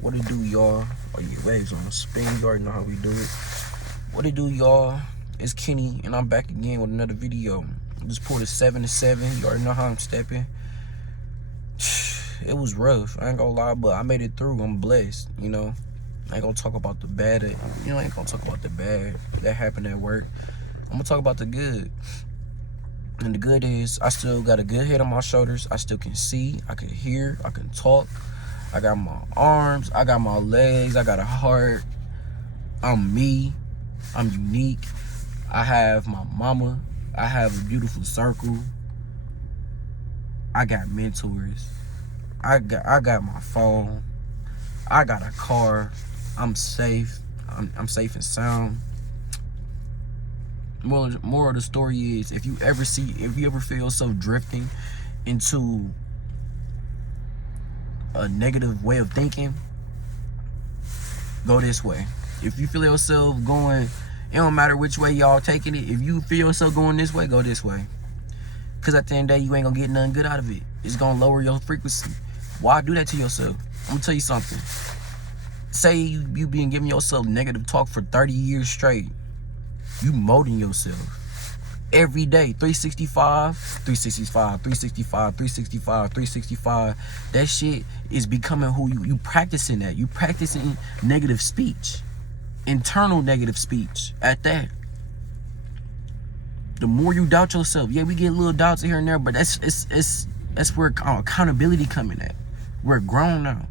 What it do, y'all? Oh, your waves on spin. You already know how we do it. What it do, y'all? It's Kenny, and I'm back again with another video. Just pulled a 7-7. You already know how I'm stepping. It was rough. I ain't gonna lie, but I made it through. I'm blessed, you know. I ain't gonna talk about the bad. I ain't gonna talk about the bad that happened at work. I'm gonna talk about the good. And the good is I still got a good head on my shoulders. I still can see, I can hear, I can talk. I got my arms, I got my legs, I got a heart. I'm me, I'm unique. I have my mama, I have a beautiful circle. I got mentors. I got my phone. I got a car. I'm safe. I'm safe and sound. More of the story is if you ever feel yourself drifting into a negative way of thinking, go this way. If you feel yourself going, it don't matter which way y'all taking it, if you feel yourself going this way, go this way. Because at the end of the day, you ain't gonna get nothing good out of it. It's gonna lower your frequency. Why do that to yourself? I'm gonna tell you something. Say you been giving yourself negative talk for 30 years straight. You molding yourself every day. 365, 365, 365, 365, 365. That shit is becoming who you practicing that. You practicing negative speech. Internal negative speech at that. The more you doubt yourself, yeah, we get little doubts here and there, but that's where accountability coming at. We're grown now.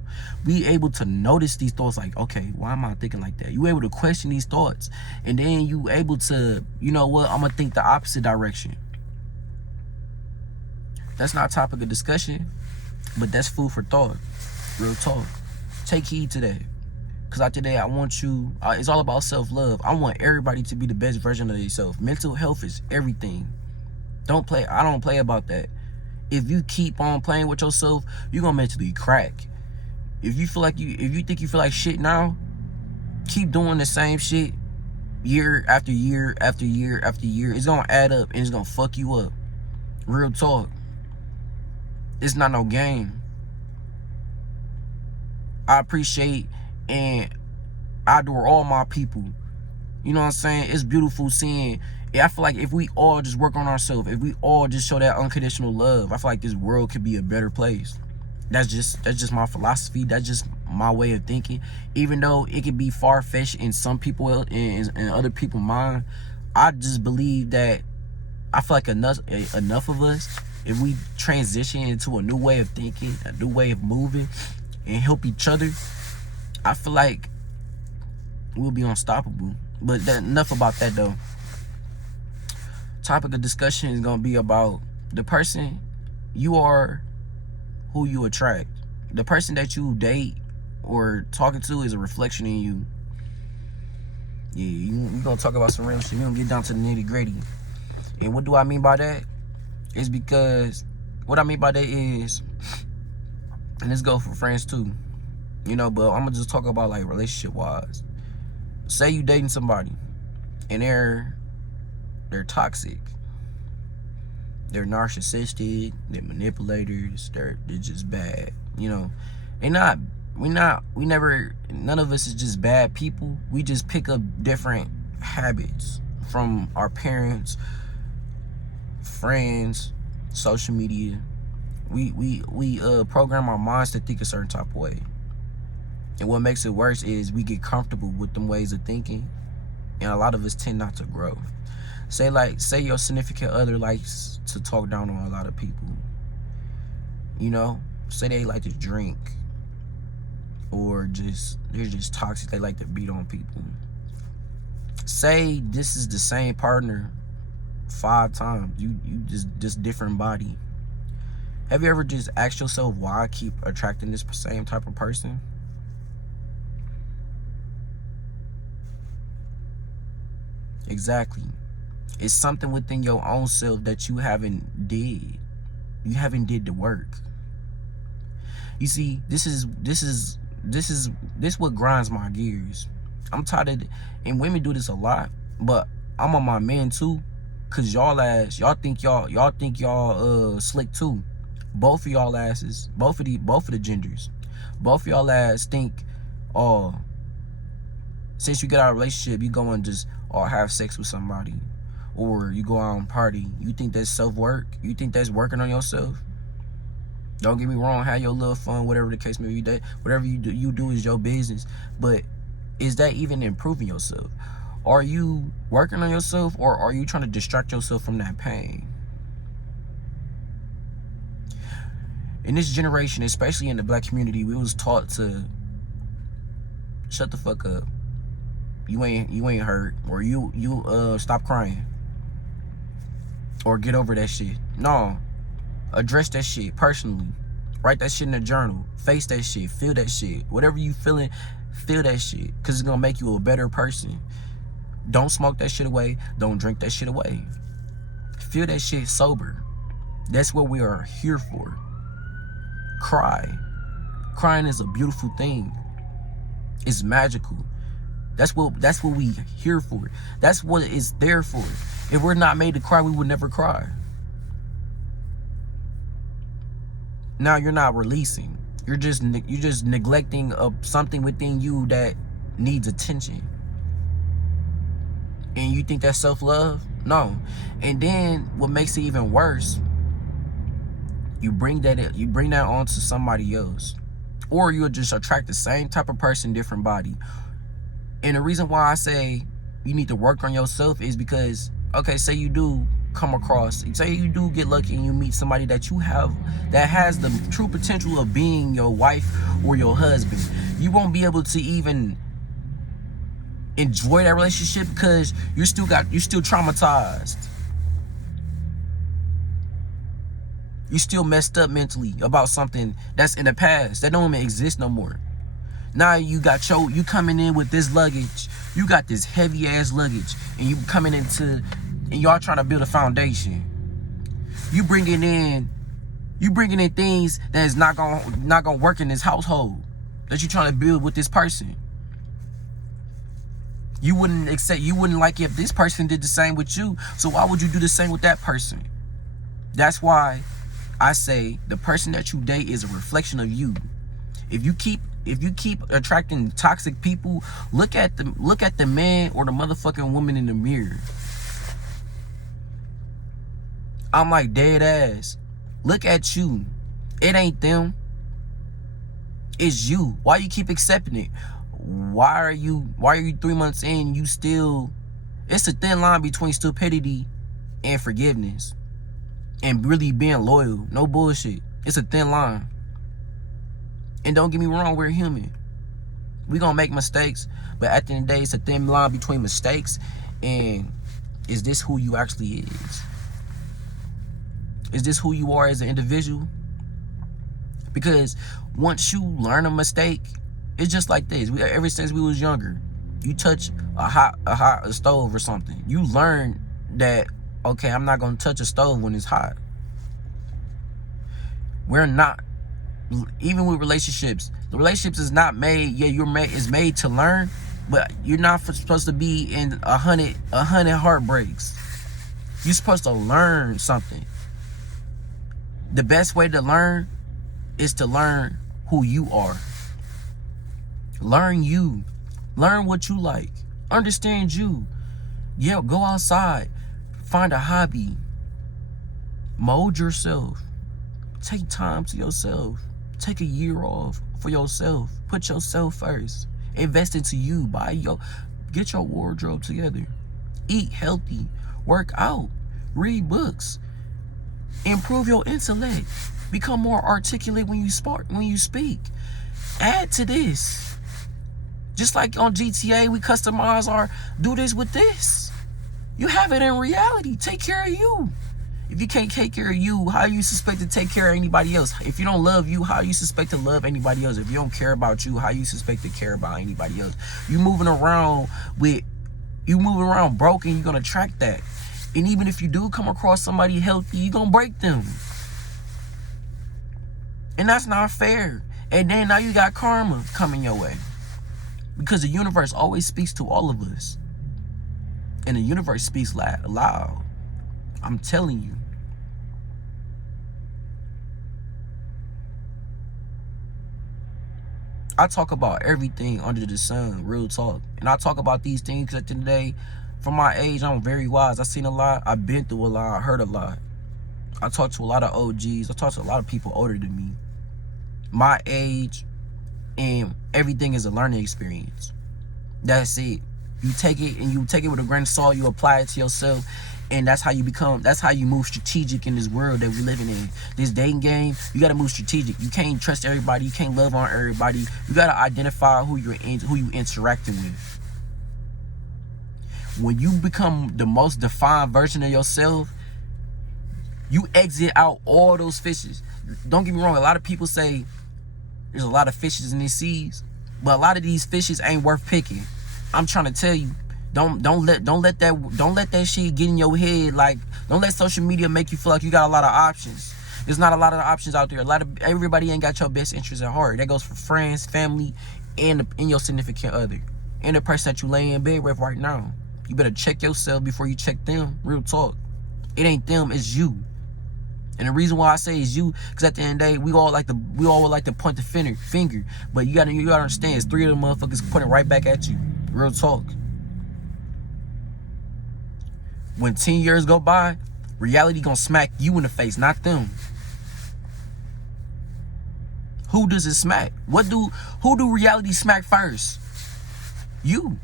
We able to notice these thoughts like, okay, why am I thinking like that? You able to question these thoughts, and then you able to, you know what, I'm gonna think the opposite direction. That's not a topic of discussion, but that's food for thought. Real talk. Take heed to that. Because out today, I want you, it's all about self-love. I want everybody to be the best version of themselves. Mental health is everything. I don't play about that. If you keep on playing with yourself, you're gonna mentally crack. If you think you feel like shit now, keep doing the same shit year after year after year after year. It's gonna add up and it's gonna fuck you up. Real talk. It's not no game. I appreciate and I adore all my people. You know what I'm saying? It's beautiful seeing. I feel like if we all just work on ourselves, if we all just show that unconditional love, I feel like this world could be a better place. That's just my philosophy. That's just my way of thinking. Even though it could be far-fetched in some people and other people's mind, I just believe that I feel like enough of us, if we transition into a new way of thinking, a new way of moving, and help each other, I feel like we'll be unstoppable. But enough about that though. Topic of discussion is gonna be about the person you are, who you attract. The person that you date or talking to is a reflection in you. Yeah, we gonna talk about some real shit. We gonna get down to the nitty-gritty. And what do I mean by that? Is because what I mean by that is, and this goes for friends too, you know, but I'm gonna just talk about like relationship wise. Say you dating somebody and they're toxic, they're narcissistic, they're manipulators, they're just bad, you know. None of us is just bad people. We just pick up different habits from our parents, friends, social media. We program our minds to think a certain type of way. And what makes it worse is we get comfortable with them ways of thinking, and a lot of us tend not to grow. Say your significant other likes to talk down on a lot of people. You know, say they like to drink, or they're just toxic. They like to beat on people. Say this is the same partner 5 times. You just different body. Have you ever just asked yourself why I keep attracting this same type of person? Exactly. It's something within your own self that you haven't did. You haven't did the work. You see, this what grinds my gears. I'm tired of, and women do this a lot, but I'm on my men too, cause y'all think y'all slick too. Both of y'all asses, both of the genders, both of y'all ass think oh, since you get out of a relationship, you go and just have sex with somebody, or you go out and party. You think that's self-work? You think that's working on yourself? Don't get me wrong, have your little fun, whatever the case may be. That whatever you do is your business. But is that even improving yourself? Are you working on yourself, or are you trying to distract yourself from that pain? In this generation, especially in the black community, we was taught to shut the fuck up. You ain't hurt, or you stop crying, or get over that shit. No, address that shit personally. Write that shit in a journal. Face that shit. Feel that shit. Whatever you feeling, feel that shit, because it's gonna make you a better person. Don't smoke that shit away. Don't drink that shit away. Feel that shit sober. That's what we are here for. Cry. Crying is a beautiful thing. It's magical. That's what we here for. That's what it's there for. If we're not made to cry, we would never cry. Now you're not releasing. You're just neglecting something within you that needs attention. And you think that's self-love? No. And then what makes it even worse, you bring that onto somebody else. Or you'll just attract the same type of person, different body. And the reason why I say you need to work on yourself is because, okay, say you do come across, say you do get lucky and you meet somebody that has the true potential of being your wife or your husband. You won't be able to even enjoy that relationship because you're still traumatized. You still messed up mentally about something that's in the past that don't even exist no more. Now you coming in with this luggage. You got this heavy ass luggage, and you coming and y'all trying to build a foundation. You bringing in things that is not gonna work in this household that you trying to build with this person. You wouldn't like if this person did the same with you. So why would you do the same with that person? That's why I say the person that you date is a reflection of you. If you keep attracting toxic people, look at the man or the motherfucking woman in the mirror. I'm like, dead ass. Look at you. It ain't them. It's you. Why you keep accepting it? Why are you 3 months in, you still... It's a thin line between stupidity and forgiveness. And really being loyal. No bullshit. It's a thin line. And don't get me wrong, we're human. We gonna make mistakes. But at the end of the day, it's a thin line between mistakes and is this who you actually is? Is this who you are as an individual? Because once you learn a mistake, it's just like this. Ever since we was younger, you touch a stove or something, you learn that, okay, I'm not gonna touch a stove when it's hot. We're not, even with relationships, the relationships is not made, is made to learn, but you're not supposed to be in 100 heartbreaks. You're supposed to learn something. The best way to learn is to learn who you are. Learn you. Learn what you like. Understand you. Yeah, go outside. Find a hobby. Mold yourself. Take time to yourself. Take a year off for yourself. Put yourself first. Invest into you. Get your wardrobe together. Eat healthy. Work out. Read books. Improve your intellect. Become more articulate when you speak. Add to this. Just like on GTA, we customize do this with this. You have it in reality. Take care of you. If you can't take care of you, how you suspect to take care of anybody else? If you don't love you, how you suspect to love anybody else? If you don't care about you, how you suspect to care about anybody else? You moving around broken, you're gonna attract that. And even if you do come across somebody healthy, you're gonna break them. And that's not fair. And then now you got karma coming your way. Because the universe always speaks to all of us. And the universe speaks loud. I'm telling you. I talk about everything under the sun, real talk. And I talk about these things because at the end of the day, from my age, I'm very wise. I've seen a lot. I've been through a lot. I heard a lot. I talk to a lot of OGs. I talk to a lot of people older than me. My age, and everything is a learning experience. That's it. You take it and you take it with a grain of salt. You apply it to yourself. And that's how you move strategic in this world that we're living in. This dating game, you gotta move strategic. You can't trust everybody. You can't love on everybody. You gotta identify who you interacting with. When you become the most defined version of yourself, you exit out all those fishes. Don't get me wrong. A lot of people say there's a lot of fishes in these seas, but a lot of these fishes ain't worth picking. I'm trying to tell you. Don't let that shit get in your head. Like, don't let social media make you feel like you got a lot of options. There's not a lot of options out there. Everybody ain't got your best interests at heart. That goes for friends, family, and your significant other, and the person that you lay in bed with right now. You better check yourself before you check them. Real talk. It ain't them, it's you. And the reason why I say it's you, because at the end of the day, we all would like to point the finger. But you gotta understand, it's 3 of them motherfuckers pointing right back at you. Real talk. When 10 years go by, reality gonna smack you in the face, not them. Who does it smack? Who do reality smack first? You.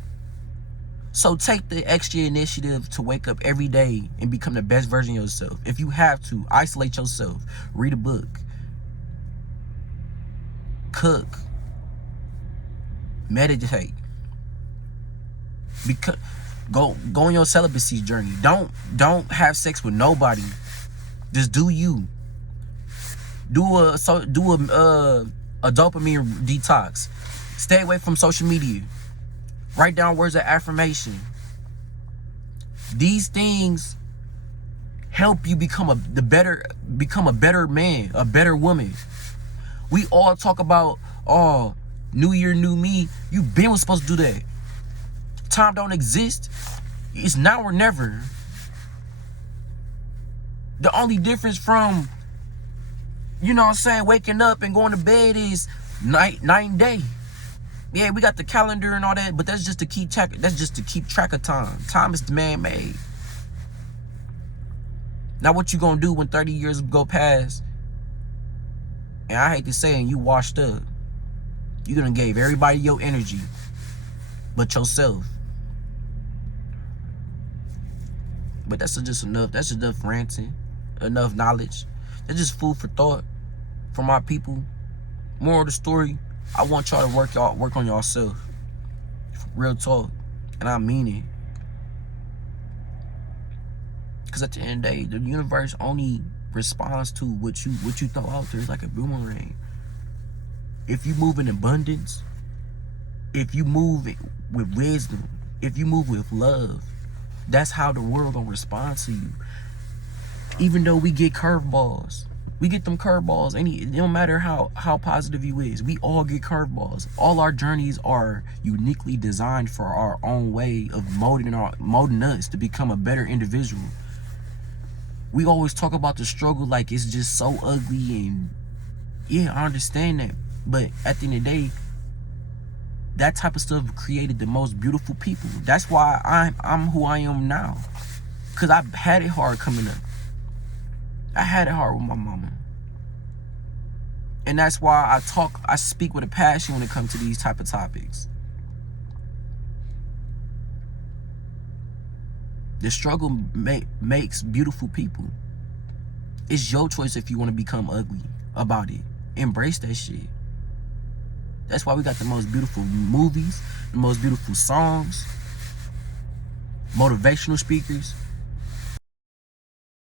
So take the extra initiative to wake up every day and become the best version of yourself. If you have to, isolate yourself. Read a book. Cook. Meditate. Because Go on your celibacy journey. Don't have sex with nobody. Just do you. Do a dopamine detox. Stay away from social media. Write down words of affirmation. These things help you become a better man, a better woman. We all talk about, oh, new year, new me. You been supposed to do that. Time don't exist. It's now or never. The only difference from, waking up and going to bed is night and day. Yeah, we got the calendar and all that, but that's just to keep track of time. Time is man-made. Now what you gonna do when 30 years go past? And I hate to say it, you washed up. You gonna give everybody your energy, but yourself. But that's just enough. That's enough ranting, enough knowledge. That's just food for thought for my people. Moral of the story: I want y'all to work on yourself. Real talk, and I mean it. Because at the end of the day, the universe only responds to what you throw out there. It's like a boomerang. If you move in abundance, if you move with wisdom, if you move with love, that's how the world gonna respond to you. Even though we get curveballs, we get them curveballs. It don't matter how positive you is. We all get curveballs. All our journeys are uniquely designed for our own way of molding us to become a better individual. We always talk about the struggle like it's just so ugly, and yeah, I understand that. But at the end of the day, that type of stuff created the most beautiful people. That's why I'm who I am now. Because I had it hard coming up. I had it hard with my mama. And that's why I speak with a passion when it comes to these type of topics. The struggle makes beautiful people. It's your choice if you want to become ugly about it. Embrace that shit. That's why we got the most beautiful movies, the most beautiful songs, motivational speakers.